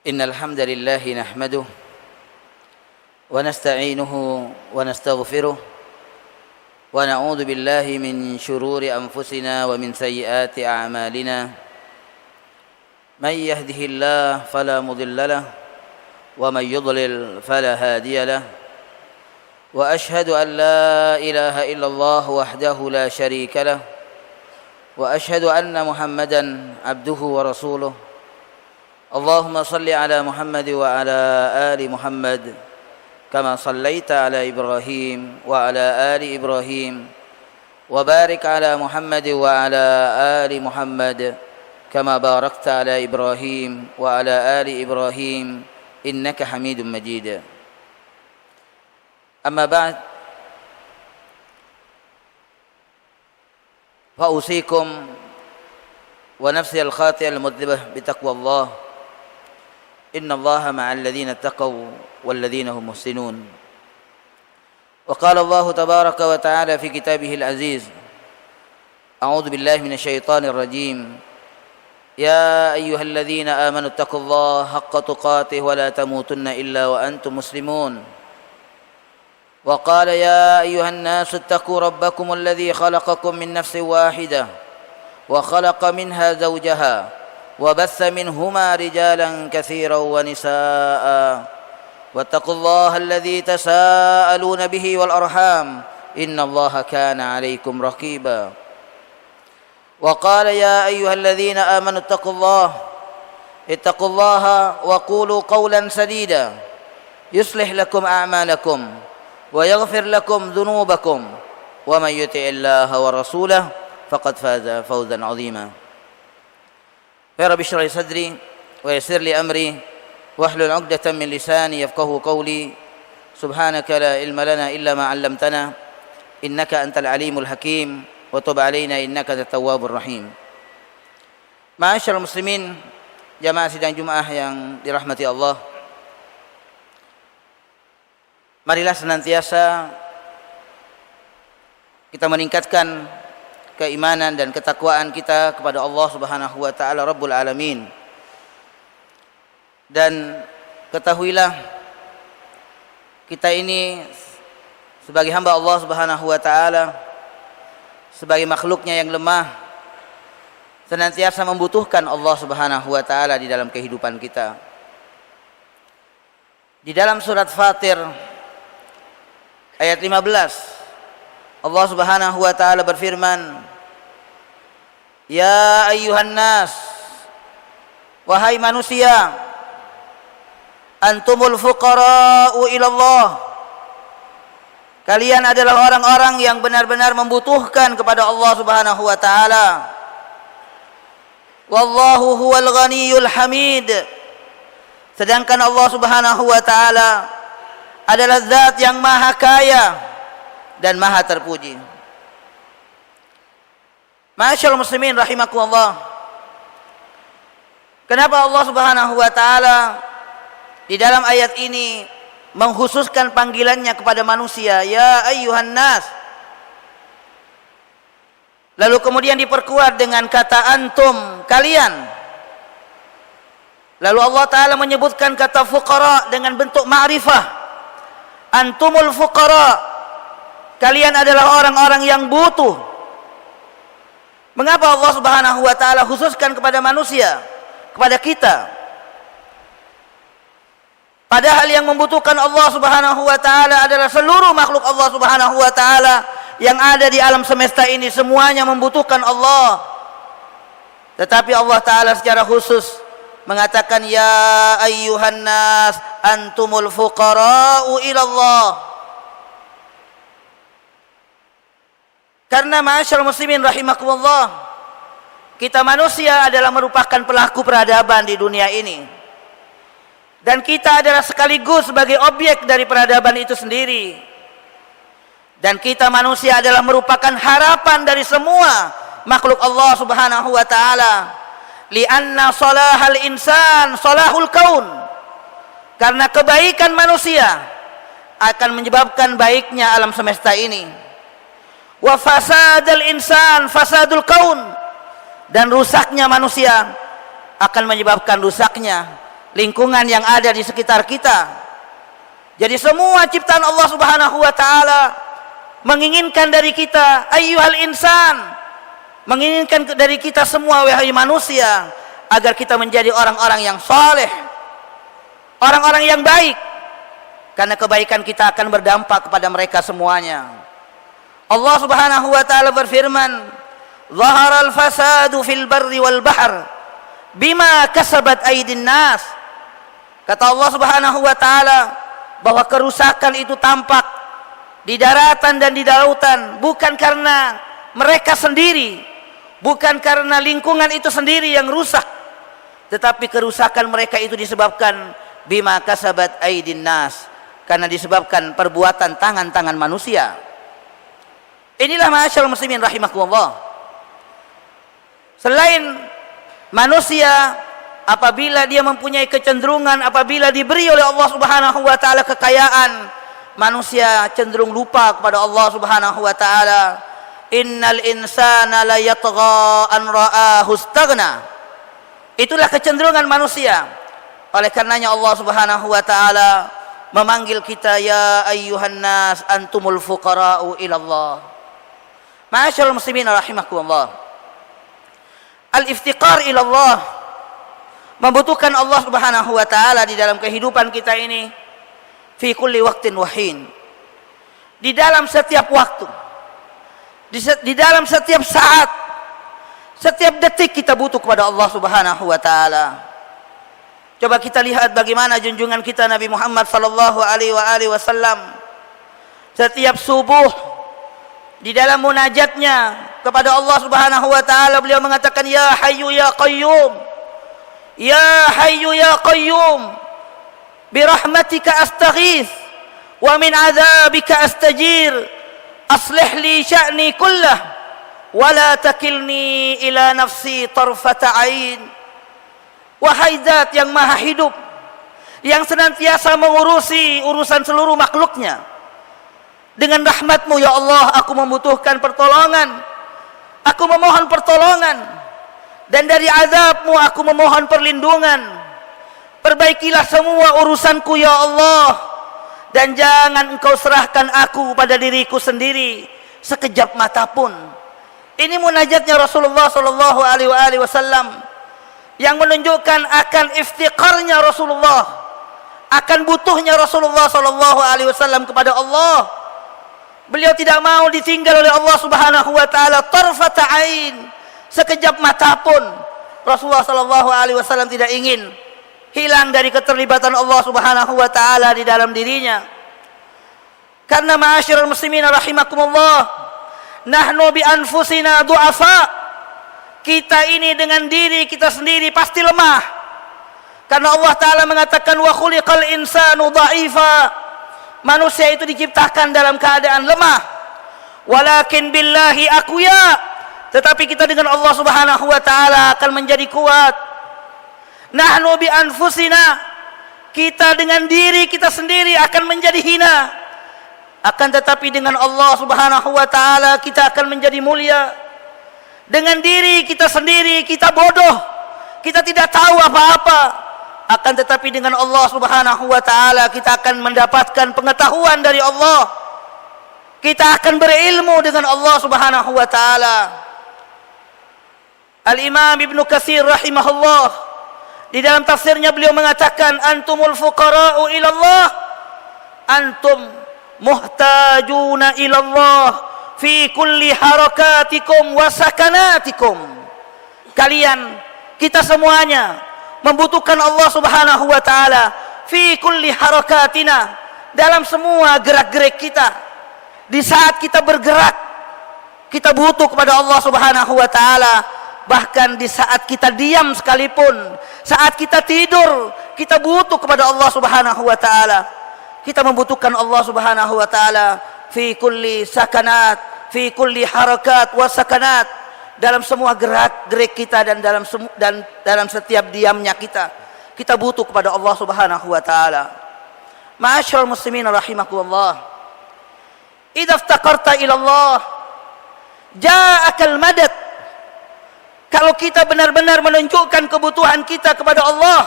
إن الحمد لله نحمده ونستعينه ونستغفره ونعوذ بالله من شرور أنفسنا ومن سيئات أعمالنا من يهده الله فلا مضل له ومن يضلل فلا هادي له وأشهد أن لا إله إلا الله وحده لا شريك له وأشهد أن محمدا عبده ورسوله اللهم صل على محمد وعلى آل محمد كما صليت على إبراهيم وعلى آل إبراهيم وبارك على محمد وعلى آل محمد كما باركت على إبراهيم وعلى آل إبراهيم إنك حميد مجيد. أما بعد فأوصيكم ونفسي الخاطئة المذنبة بتقوى الله إن الله مع الذين اتقوا والذين هم محسنون. وقال الله تبارك وتعالى في كتابه العزيز أعوذ بالله من الشيطان الرجيم يا أيها الذين آمنوا اتقوا الله حق تقاته ولا تموتن إلا وأنتم مسلمون. وقال يا أيها الناس اتقوا ربكم الذي خلقكم من نفس واحدة وخلق منها زوجها وبث منهما رجالا كثيرا ونساء واتقوا الله الذي تساءلون به والأرحام إن الله كان عليكم رقيبا. وقال يا أيها الذين آمنوا اتقوا الله وقولوا قولا سديدا يصلح لكم أعمالكم ويغفر لكم ذنوبكم ومن يطع الله ورسوله فقد فاز فوزا عظيما. يا رب اشرح لي صدري ويسر لي أمري واحلل عقدة من لساني يفقهوا قولي سبحانك لا علم لنا إلا ما علمتنا إنك أنت العليم الحكيم وتب علينا إنك أنت التواب الرحيم. Ma'asyiral muslimin, jamaah sidang Jumat yang dirahmati Allah, marilah senantiasa kita meningkatkan keimanan dan ketakwaan kita kepada Allah Subhanahu wa taala Rabbul Alamin. Dan ketahuilah kita ini sebagai hamba Allah Subhanahu wa taala, sebagai makhluknya yang lemah, senantiasa membutuhkan Allah Subhanahu wa taala di dalam kehidupan kita. Di dalam surat Fatir ayat 15 Allah Subhanahu wa taala berfirman, ya ayyuhan nas, wahai manusia, antumul fuqara'u ilallah, kalian adalah orang-orang yang benar-benar membutuhkan kepada Allah Subhanahu wa taala. Wallahu huwal ghaniyul hamid, sedangkan Allah Subhanahu wa taala adalah zat yang maha kaya dan maha terpuji. Ma'asyiral muslimin rahimakumullah, kenapa Allah Subhanahu wa taala di dalam ayat ini mengkhususkan panggilannya kepada manusia, ya ayyuhan nas, lalu kemudian diperkuat dengan kata antum, kalian. Lalu Allah taala menyebutkan kata fuqara dengan bentuk ma'rifah, antumul fuqara, kalian adalah orang-orang yang butuh. Mengapa Allah Subhanahu wa taala khususkan kepada manusia, kepada kita? Padahal yang membutuhkan Allah Subhanahu wa taala adalah seluruh makhluk Allah Subhanahu wa taala yang ada di alam semesta ini, semuanya membutuhkan Allah. Tetapi Allah taala secara khusus mengatakan ya ayyuhan nas antumul fuqara'u ilallah. Karena ma'asyiral muslimin rahimakumullah, kita manusia adalah merupakan pelaku peradaban di dunia ini. Dan kita adalah sekaligus sebagai objek dari peradaban itu sendiri. Dan kita manusia adalah merupakan harapan dari semua makhluk Allah Subhanahu wa taala. Li'anna salahal insan salahul kaun. Karena kebaikan manusia akan menyebabkan baiknya alam semesta ini. Wa fasadul insan fasadul kaun, dan rusaknya manusia akan menyebabkan rusaknya lingkungan yang ada di sekitar kita. Jadi semua ciptaan Allah Subhanahu wa taala menginginkan dari kita, ayyuhal insan, menginginkan dari kita semua wahai manusia, agar kita menjadi orang-orang yang saleh, orang-orang yang baik. Karena kebaikan kita akan berdampak kepada mereka semuanya. Allah Subhanahu wa taala berfirman, "Zaharal fasadu fil barri wal bahr bima kasabat aydin nas." Kata Allah Subhanahu wa taala bahwa kerusakan itu tampak di daratan dan di lautan bukan karena mereka sendiri, bukan karena lingkungan itu sendiri yang rusak, tetapi kerusakan mereka itu disebabkan bima kasabat aydin nas, karena disebabkan perbuatan tangan-tangan manusia. Inilah ma'asyiral muslimin rahimakumullah. Selain manusia, apabila dia mempunyai kecenderungan, apabila diberi oleh Allah Subhanahu wa taala kekayaan, manusia cenderung lupa kepada Allah Subhanahu wa taala. Innal insana la yatgha an ra'ahu istaghna. Itulah kecenderungan manusia. Oleh karenanya Allah Subhanahu wa taala memanggil kita, ya ayyuhan nas antumul fuqara'u ila Allah. Ma'asyiral muslimin rahimakumullah. Al-iftiqar ila Allah, membutuhkan Allah Subhanahu wa taala di dalam kehidupan kita ini, fi kulli waqtin wa hin. Di dalam setiap waktu, di dalam setiap saat, setiap detik kita butuh kepada Allah Subhanahu wa taala. Coba kita lihat bagaimana junjungan kita Nabi Muhammad sallallahu alaihi wasallam. Setiap subuh di dalam munajatnya kepada Allah Subhanahu wa taala, beliau mengatakan, ya hayyu ya qayyum, ya hayyu ya qayyum, bi rahmatika astaghits wa min adzabika astajir, aslih li sya'ni kullah wa la takilni ila nafsi tarfata ain. Wahai Zat yang maha hidup, yang senantiasa mengurusi urusan seluruh makhluknya, dengan rahmat-Mu ya Allah aku membutuhkan pertolongan, aku memohon pertolongan, dan dari azab-Mu aku memohon perlindungan. Perbaikilah semua urusanku ya Allah, dan jangan Engkau serahkan aku pada diriku sendiri sekejap mata pun. Ini munajatnya Rasulullah sallallahu alaihi wasallam yang menunjukkan akan iftiqarnya Rasulullah, akan butuhnya Rasulullah sallallahu alaihi wasallam kepada Allah. Beliau tidak mau ditinggal oleh Allah Subhanahu wa taala tarfata ain, sekejap mata pun. Rasulullah sallallahu alaihi wasallam tidak ingin hilang dari keterlibatan Allah Subhanahu wa taala di dalam dirinya. Karena ma'asyiral muslimin rahimakumullah, nahnu bi anfusina du'afa. Kita ini dengan diri kita sendiri pasti lemah. Karena Allah taala mengatakan wa khuliqal insanu dha'ifa. Manusia itu diciptakan dalam keadaan lemah. Walakin billahi aqwiya. Tetapi kita dengan Allah Subhanahu wa taala akan menjadi kuat. Nahnu bi anfusina, kita dengan diri kita sendiri akan menjadi hina. Akan tetapi dengan Allah Subhanahu wa taala kita akan menjadi mulia. Dengan diri kita sendiri kita bodoh, kita tidak tahu apa-apa. Akan tetapi dengan Allah Subhanahu wa taala kita akan mendapatkan pengetahuan dari Allah. Kita akan berilmu dengan Allah Subhanahu wa taala. Al-Imam Ibnu Katsir rahimahullah, di dalam tafsirnya beliau mengatakan, antumul fuqara'u ila Allah, antum muhtajuna ila Allah fi kulli harakatikum wa sakanatikum. Kalian, kita semuanya membutuhkan Allah Subhanahu wa taala fi kulli harakatina, dalam semua gerak-gerik kita. Di saat kita bergerak, kita butuh kepada Allah Subhanahu wa taala. Bahkan di saat kita diam sekalipun, saat kita tidur, kita butuh kepada Allah Subhanahu wa taala. Kita membutuhkan Allah Subhanahu wa taala fi kulli sakanat, fi kulli harakat wa sakanat, dalam semua gerak-gerik kita dan dalam setiap diamnya kita butuh kepada Allah Subhanahu wa taala. Ma'asyiral muslimin rahimakumullah, idza iftaqarta ila Allah ja'akal madad. Kalau kita benar-benar menunjukkan kebutuhan kita kepada Allah,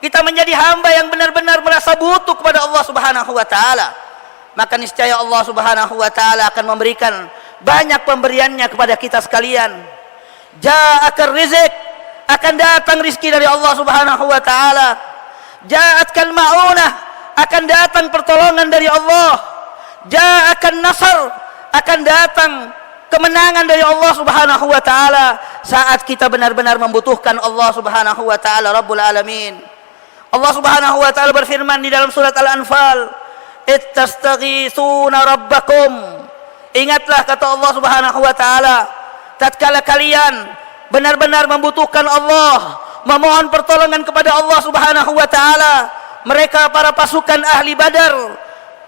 kita menjadi hamba yang benar-benar merasa butuh kepada Allah Subhanahu wa taala, maka niscaya Allah Subhanahu wa taala akan memberikan banyak pemberiannya kepada kita sekalian. Ja'akar rizq, akan datang rizki dari Allah Subhanahu wa taala. Ja'atkal ma'unah, akan datang pertolongan dari Allah. Ja'akan nasr, akan datang kemenangan dari Allah Subhanahu wa taala saat kita benar-benar membutuhkan Allah Subhanahu wa taala Rabbul Alamin. Allah Subhanahu wa taala berfirman di dalam surat Al-Anfal, "Ittastaghitsuna rabbakum." Ingatlah kata Allah Subhanahu wa taala, tatkala kalian benar-benar membutuhkan Allah, memohon pertolongan kepada Allah Subhanahu wa taala. Mereka para pasukan ahli Badar,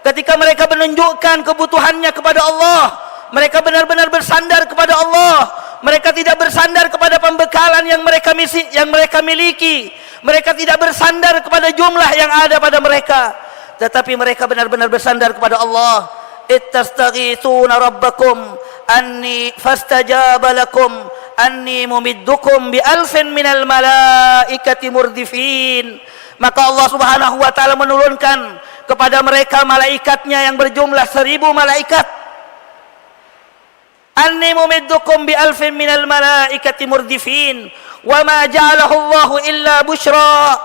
ketika mereka menunjukkan kebutuhannya kepada Allah, mereka benar-benar bersandar kepada Allah. Mereka tidak bersandar kepada pembekalan yang mereka miliki. Mereka tidak bersandar kepada jumlah yang ada pada mereka, tetapi mereka benar-benar bersandar kepada Allah. Ittastaghitsuna rabbakum anni fastajaba lakum anni mumiddukum bi alfin minal malaikati murdifin. Maka Allah Subhanahu wa taala menurunkan kepada mereka malaikatnya yang berjumlah 1000 malaikat. Anni mumiddukum bi alfin minal malaikati murdifin wa ma ja'alahu Allahu illa busyra.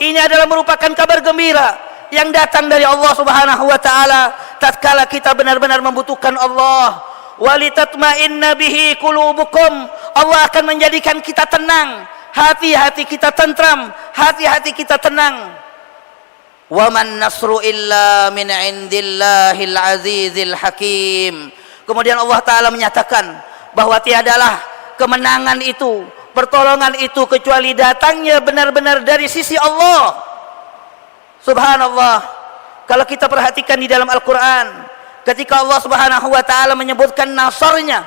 Ini adalah merupakan kabar gembira yang datang dari Allah Subhanahu wa taala tatkala kita benar-benar membutuhkan Allah. Walitatma'inna bihi qulubukum, Allah akan menjadikan kita tenang, hati-hati kita tentram, hati-hati kita tenang. Wa man nasru illa min indillahil azizil hakim. Kemudian Allah taala menyatakan bahwa tiadalah kemenangan itu, pertolongan itu kecuali datangnya benar-benar dari sisi Allah. Subhanallah, kalau kita perhatikan di dalam Al-Quran, ketika Allah Subhanahu wa taala menyebutkan nasarnya,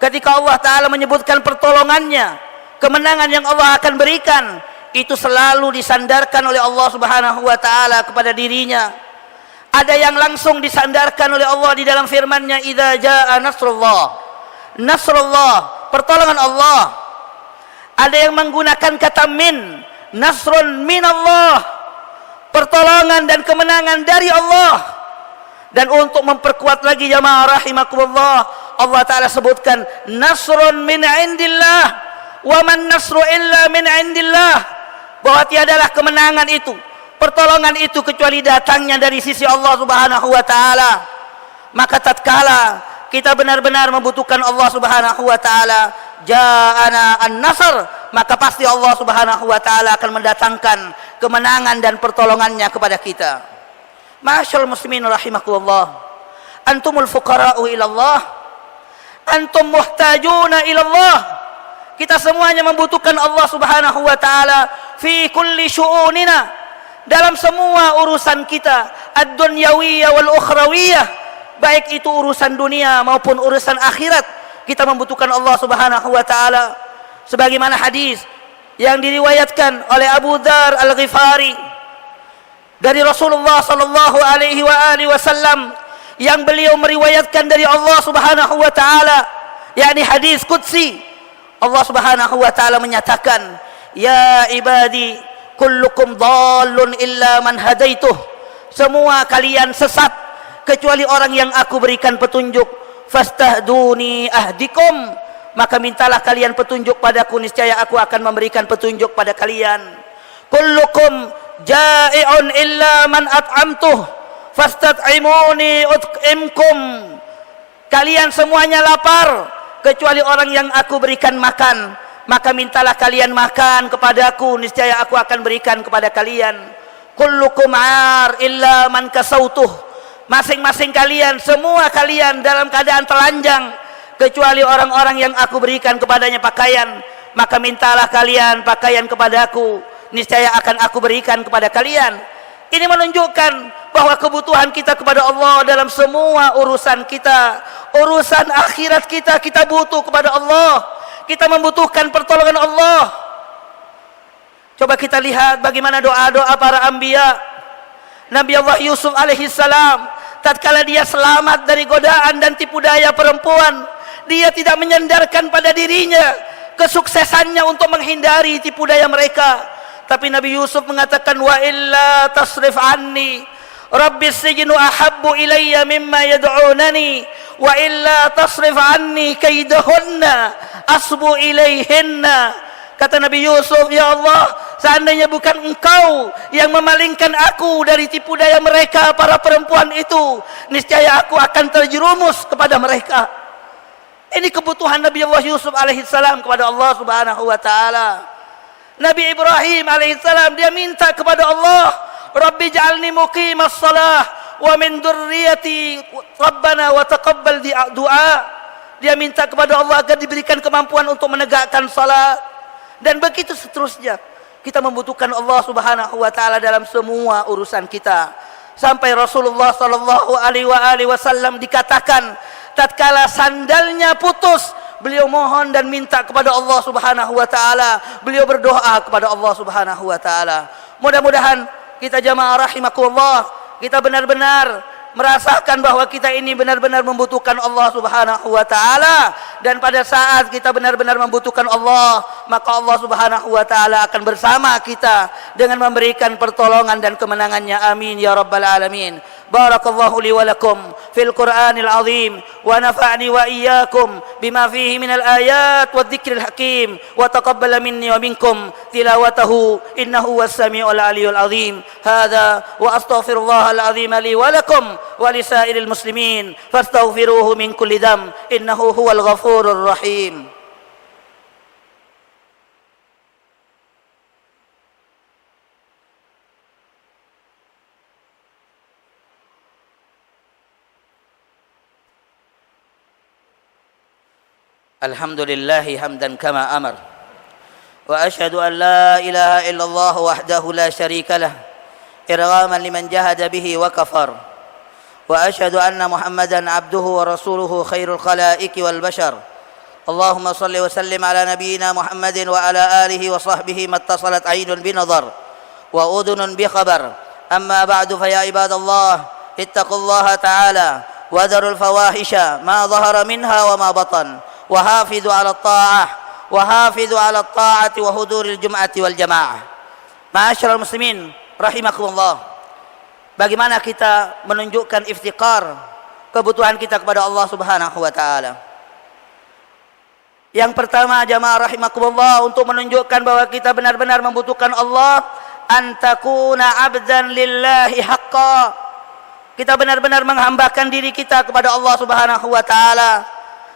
ketika Allah taala menyebutkan pertolongannya, kemenangan yang Allah akan berikan, itu selalu disandarkan oleh Allah Subhanahu wa taala kepada dirinya. Ada yang langsung disandarkan oleh Allah di dalam firman-Nya, idza jaa nasrullah, nasrullah, pertolongan Allah. Ada yang menggunakan kata min, nasrun minallah, pertolongan dan kemenangan dari Allah. Dan untuk memperkuat lagi jamaah rahimakumullah, Allah taala sebutkan nasrun min indillah wa man nasru illa min indillah, bahwa tiadalah kemenangan itu, pertolongan itu kecuali datangnya dari sisi Allah Subhanahu wa taala. Maka tatkala kita benar-benar membutuhkan Allah Subhanahu wa taala, ja'ana an-nasr, maka pasti Allah Subhanahu wa taala akan mendatangkan kemenangan dan pertolongannya kepada kita. Ma'asyiral muslimin rahimakumullah, antumul fuqara'u ila Allah, antum muhtajuna ila Allah. Kita semuanya membutuhkan Allah Subhanahu wa taala fi kulli syu'unina, dalam semua urusan kita, ad-dunyawiyah wal ukhrawiyah, baik itu urusan dunia maupun urusan akhirat, kita membutuhkan Allah Subhanahu wa taala. Sebagaimana hadis yang diriwayatkan oleh Abu Dzar Al-Ghifari dari Rasulullah sallallahu alaihi wasallam, yang beliau meriwayatkan dari Allah Subhanahu wa taala, yakni hadis qudsi. Allah Subhanahu wa taala menyatakan, ya ibadi kullukum dhallun illa man hadaituh, semua kalian sesat kecuali orang yang aku berikan petunjuk. Fastahduni ahdikum, maka mintalah kalian petunjuk padaku, niscaya aku akan memberikan petunjuk pada kalian. Kullukum ja'i'un illa man at'amtuh fastat'imuni ut'imkum, kalian semuanya lapar kecuali orang yang aku berikan makan, maka mintalah kalian makan kepadaku, niscaya aku akan berikan kepada kalian. Kullukum 'ar illa man kasautuh, masing-masing kalian, semua kalian dalam keadaan telanjang kecuali orang-orang yang aku berikan kepadanya pakaian, maka mintalah kalian pakaian kepadaku, niscaya akan aku berikan kepada kalian. Ini menunjukkan bahwa kebutuhan kita kepada Allah dalam semua urusan kita, urusan akhirat kita, kita butuh kepada Allah. Kita membutuhkan pertolongan Allah. Coba kita lihat bagaimana doa-doa para anbiya. Nabi Allah Yusuf alaihissalam, tatkala dia selamat dari godaan dan tipu daya perempuan, dia tidak menyandarkan pada dirinya kesuksesannya untuk menghindari tipu daya mereka, Tapi Nabi Yusuf mengatakan, wa illa tasrif anni Rabbi sijnu ahabbu ilayya mimma yad'unani wa illa tasrif anni kaidahunna asbu ilayhinna. Kata Nabi Yusuf, ya Allah, seandainya bukan engkau yang memalingkan aku dari tipu daya mereka, para perempuan itu, niscaya aku akan terjerumus kepada mereka. Ini kebutuhan Nabi Allah Yusuf alaihissalam kepada Allah subhanahu wa ta'ala. Nabi Ibrahim alaihissalam, dia minta kepada Allah, Rabbi ja'alni muqimas salah wa min dzurriyyati Rabbana wa taqabbal du'a. Dia minta kepada Allah agar diberikan kemampuan untuk menegakkan salat. Dan begitu seterusnya. Kita membutuhkan Allah subhanahu wa ta'ala dalam semua urusan kita. Sampai Rasulullah sallallahu alaihi wasallam dikatakan, tatkala sandalnya putus, beliau mohon dan minta kepada Allah subhanahu wa ta'ala. Beliau berdoa kepada Allah subhanahu wa ta'ala. Mudah-mudahan kita jamaah rahimakumullah, kita benar-benar merasakan bahwa kita ini benar-benar membutuhkan Allah subhanahu wa ta'ala. Dan pada saat kita benar-benar membutuhkan Allah, maka Allah subhanahu wa ta'ala akan bersama kita dengan memberikan pertolongan dan kemenangannya. Amin ya rabbal alamin. Barakallahu li wa lakum fil Qur'anil azim wa nafa'ni wa iyyakum bima fihi minal ayat wa dzikril hakim wa taqabbala minni wa minkum tilawatahu innahu was-sami'ul aliyul azim. Hadza wa astaghfirullahal azim li wa lakum wa lisairil muslimin fastaghfiruhu min kulli dzamb innahu huwal ghafurur rahim. Alhamdulillahi hamdan kama amar wa ashhadu an la ilaha illallah wahdahu la syarika lah irghaman liman jahada bihi wa kafar wa ashhadu anna Muhammadan abduhu wa rasuluhu khairul khalaiqi wal bashar. Allahumma salli wa sallim ala nabiyyina Muhammadin wa ala alihi wa sahbihi mattasalat aynun bi nadhar wa udhunun bi khabar. Amma ba'du, fa ya ibadallah ittaqullaha ta'ala wa dharul fawahisha ma dhahara minha wa ma batan wa hafidhu 'ala at-ta'ati wa huduril jum'ati wal jamaah. Ma'asyiral muslimin rahimakumullah. Bagaimana kita menunjukkan iftikar kebutuhan kita kepada Allah subhanahu wa ta'ala? Yang pertama jamaah rahimakumullah, untuk menunjukkan bahwa kita benar-benar membutuhkan Allah, antakuna abdan lillahi haqqa. Kita benar-benar menghambakan diri kita kepada Allah subhanahu wa ta'ala.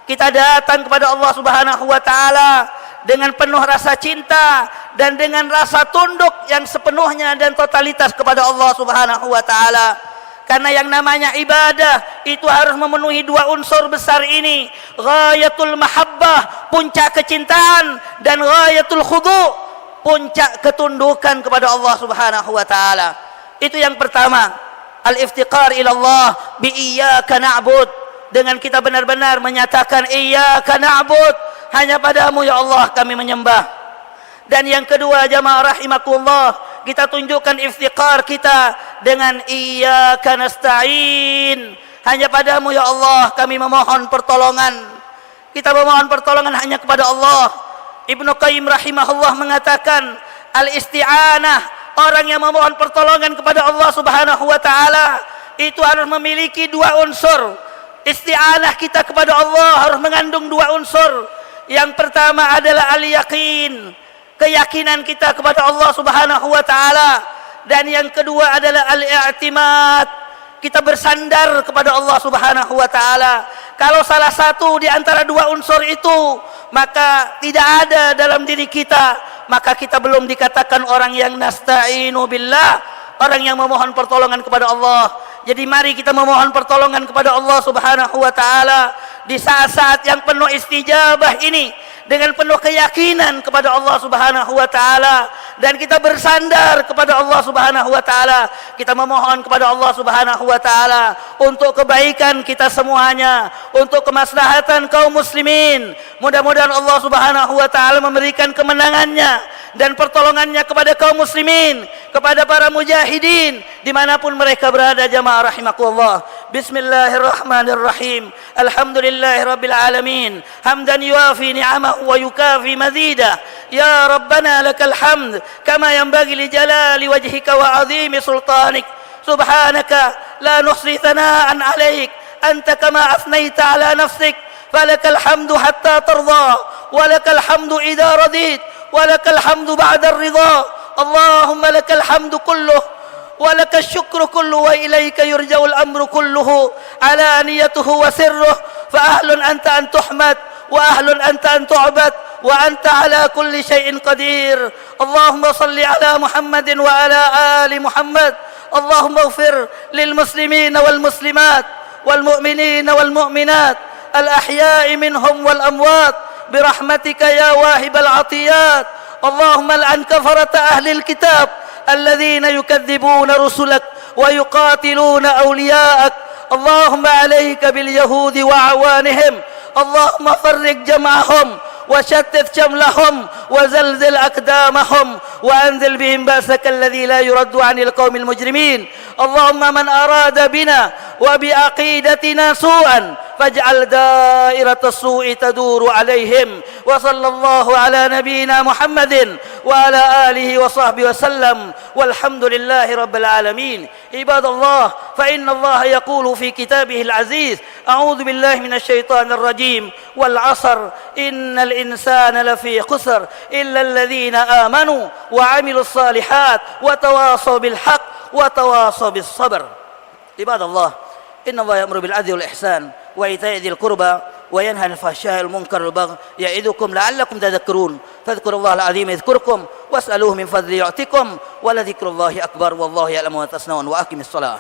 Kita datang kepada Allah subhanahu wa ta'ala dengan penuh rasa cinta dan dengan rasa tunduk yang sepenuhnya dan totalitas kepada Allah subhanahu wa ta'ala. Karena yang namanya ibadah itu harus memenuhi dua unsur besar ini, ghayatul mahabbah, puncak kecintaan, dan ghayatul khudu', puncak ketundukan kepada Allah subhanahu wa ta'ala. Itu yang pertama, al-iftiqar ilallah bi iyyaka na'bud. Dengan kita benar-benar menyatakan iyyaka na'bud, hanya padamu ya Allah kami menyembah. Dan yang kedua jamaah rahimakumullah, kita tunjukkan iftiqar kita dengan iyyaka nasta'in, hanya padamu ya Allah kami memohon pertolongan. Kita memohon pertolongan hanya kepada Allah. Ibnu Qayyim rahimahullah mengatakan, al-isti'anah, orang yang memohon pertolongan kepada Allah subhanahu wa ta'ala, itu harus memiliki dua unsur. Isti'anah kita kepada Allah harus mengandung dua unsur. Yang pertama adalah al-yaqin, keyakinan kita kepada Allah subhanahu wa ta'ala. Dan yang kedua adalah al-i'timad, kita bersandar kepada Allah subhanahu wa ta'ala. Kalau salah satu di antara dua unsur itu maka tidak ada dalam diri kita, maka kita belum dikatakan orang yang nasta'inu billah, orang yang memohon pertolongan kepada Allah. Jadi mari kita memohon pertolongan kepada Allah subhanahu wa ta'ala di saat-saat yang penuh istijabah ini, dengan penuh keyakinan kepada Allah subhanahu wa ta'ala. Dan kita bersandar kepada Allah subhanahu wa ta'ala. Kita memohon kepada Allah subhanahu wa ta'ala untuk kebaikan kita semuanya, untuk kemaslahatan kaum muslimin. Mudah-mudahan Allah subhanahu wa ta'ala memberikan kemenangannya dan pertolongannya kepada kaum muslimin, kepada para mujahidin dimanapun mereka berada jamaah rahimakumullah. بسم الله الرحمن الرحيم الحمد لله رب العالمين حمدا يوافي نعمه ويكافي مزيدا يا ربنا لك الحمد كما ينبغي لجلال وجهك وعظيم سلطانك سبحانك لا نحصي ثناء عليك أنت كما أثنيت على نفسك فلك الحمد حتى ترضى ولك الحمد إذا رضيت ولك الحمد بعد الرضا اللهم لك الحمد كله ولك الشكر كله وإليك يرجع الأمر كله علانيته وسره فأهل أنت أن تحمد وأهل أنت أن تعبد وأنت على كل شيء قدير اللهم صل على محمد وعلى آل محمد اللهم اغفر للمسلمين والمسلمات والمؤمنين والمؤمنات الأحياء منهم والأموات برحمتك يا واهب العطيات اللهم لعن كفرة أهل الكتاب الذين يكذبون رسلك ويقاتلون أولياءك اللهم عليك باليهود وعوانهم اللهم فرق جمعهم وشتت شملهم وزلزل أقدامهم وأنزل بهم بأسك الذي لا يرد عن القوم المجرمين اللهم من أراد بنا وبعقيدتنا سوءا فاجعل دائرة السوء تدور عليهم وصلى الله على نبينا محمد وعلى آله وصحبه وسلم والحمد لله رب العالمين عباد الله فإن الله يقول في كتابه العزيز أعوذ بالله من الشيطان الرجيم والعصر إن الإنسان لفي خسر إلا الذين آمنوا وعملوا الصالحات وتواصوا بالحق وتواصوا بالصبر عباد الله إن الله يأمر بالعدل والإحسان وإيتاء ذي القربى وينهى عن الفحشاء والمنكر والبغي يعظكم لعلكم تذكرون فاذكروا الله العظيم يذكركم واسألوه من فضله يعطكم ولذكر الله أكبر والله يعلم ما تصنعون وأقم الصلاة